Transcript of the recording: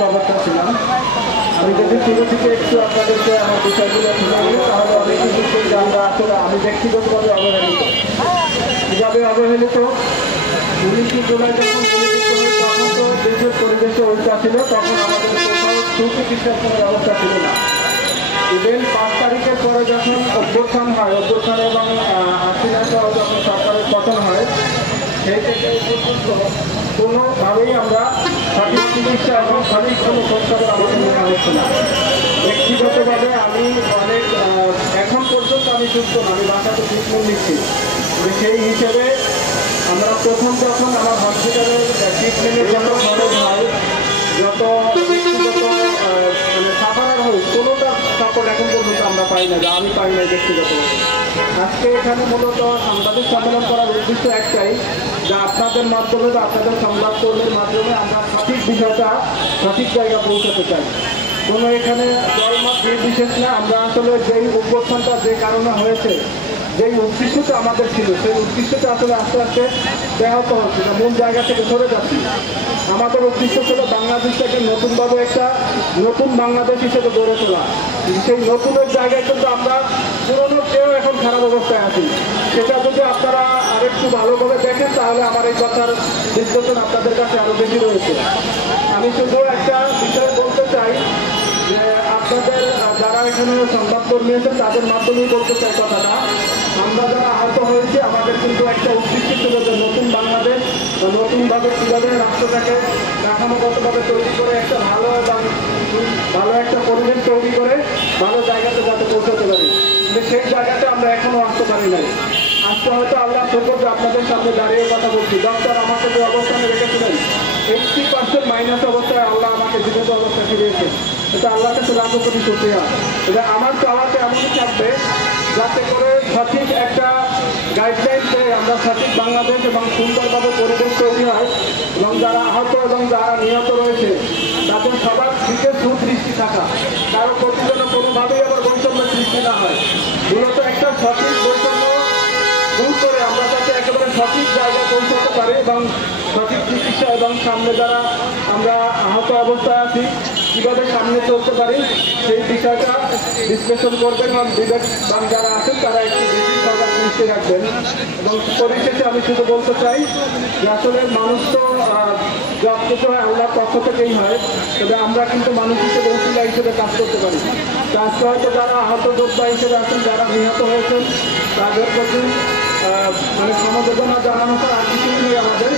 ব্যাপারটা ছিলাম আমি যদি শুরু থেকে একটু আপনাদেরকে আমার বিষয়গুলো শুনাবো তাহলে অনেক কিছু আমরা আসলে আমি ব্যক্তিগতভাবে অবহেলিত কীভাবে অবহেলিত 19 জুলাই যখন তখন তো দেশের পরিবেশে উল্টা ছিল তখন আমাদের কোথাও সুচিকিৎসার কোনো ব্যবস্থা ছিল না। ইভেন 5 তারিখের পরে যখন অভ্যুত্থান হয় অভ্যুত্থান এবং হাসিনা সহ যখন সরকারের পতন হয় সেই থেকে পর্যন্ত কোনোভাবেই আমরা সঠিক চিকিৎসা এবং সঠিক কোনো খোঁজখবর আমাদের নেওয়া হচ্ছে না। ব্যক্তিগতভাবে আমি অনেক এখন পর্যন্ত আমি সুস্থ না, আমি বাসাতে ট্রিটমেন্ট নিচ্ছি। সেই হিসেবে আমরা প্রথম যখন আমার হসপিটালের ট্রিটমেন্টের জন্য খরচ হয় যত ব্যক্তিগত মানে সাফারার হোক কোনোটা সাপোর্ট এখন পর্যন্ত আমরা পাই না, যা আমি পাই না ব্যক্তিগতভাবে। আজকে এখানে মূলত সাংবাদিক সম্মেলন করার উদ্দেশ্য একটাই যে আপনাদের মাধ্যমে বা আপনাদের সংবাদকর্মীর মাধ্যমে আমরা সঠিক বিষয়টা সঠিক জায়গা পৌঁছাতে চাই। কোনো এখানে দলমত নির্বিশেষ না, আমরা আসলে যেই অভ্যুত্থানটা যে কারণে হয়েছে যেই উদ্দেশ্যটা আমাদের ছিল সেই উদ্দেশ্যটা আসলে আস্তে আস্তে ব্যাহত হচ্ছে না, মূল জায়গা থেকে সরে যাচ্ছি। আমাদের উদ্দেশ্য ছিল বাংলাদেশটাকে নতুনভাবে একটা নতুন বাংলাদেশ হিসেবে গড়ে তোলা। সেই নতুনের জায়গায় কিন্তু আমরা পুরোনো চেয়েও এখন খারাপ অবস্থায় আছি। সেটা যদি আপনারা আরেকটু ভালোভাবে দেখেন তাহলে আমার এই কথার বিশ্লেষণ আপনাদের কাছে আরো বেশি রয়েছে। আমি শুধু একটা বিষয় বলতে চাই যে আপনাদের যারা এখানে সংবাদকর্মী আছেন তাদের মাধ্যমেই বলতে চাই কথাটা, আমরা যারা আহত হয়েছি আমাদের কিন্তু একটা উদ্দেশ্য ছিল যে নতুন বাংলাদেশ বা নতুনভাবে কীভাবে রাষ্ট্রটাকে কাঠামোগতভাবে তৈরি করে একটা ভালো এবং ভালো একটা পরিবেশ তৈরি করে ভালো জায়গাতে যাতে পৌঁছাতে পারি। কিন্তু সেই জায়গাতে আমরা এখনও আসতে পারি নাই। আজকে হয়তো আল্লাহ শকর যে আপনাদের সামনে দাঁড়িয়ে কথা বলছি। ডক্টর আমাকে যে অবস্থানে রেখেছিলেন 80% মাইনাস অবস্থায় আল্লাহ আমাকে জীবিত অবস্থায় ফিরিয়েছে। এটা আল্লাহকে তো লাখো কোটি শুকরিয়া। এটা আমার চাওয়াতে এমনই থাকবে যাতে করে সঠিক একটা গাইডলাইন পেয়ে আমরা সঠিক বাংলাদেশ এবং সুন্দরভাবে পরিবেশ তৈরি হয় এবং যারা আহত এবং যারা নিহত রয়েছে তাদের সবার দিকে সুদৃষ্টি থাকা, কারো প্রতি যেন কোনোভাবেই আবার বৈষম্য সৃষ্টি না হয়। মূলত একটা সঠিক বৈষম্য দূর করে আমরা যাতে একেবারে সঠিক জায়গায় পৌঁছাতে পারি এবং সঠিক চিকিৎসা এবং সামনে যারা আমরা আহত অবস্থায় আছি কীভাবে সামনে চলতে পারি সেই বিষয়টা বিশ্লেষণ করবেন এবং বিবেকবান যারা আছেন তারা একটু বেশি সজাগ দৃষ্টি রাখবেন। এবং পরিশেষে আমি শুধু বলতে চাই যে আসলে মানুষ তো জব কিছু হয় আল্লাহর পক্ষ থেকেই হয়, তবে আমরা কিন্তু মানুষ হিসেবে উচিলা হিসেবে কাজ করতে পারি। আজকে হয়তো যারা আহত যোদ্ধা হিসেবে আছেন যারা নিহত হয়েছেন তাদের প্রতি মানে সমবেদনা জানানো আর কিছুই নেই আমাদের।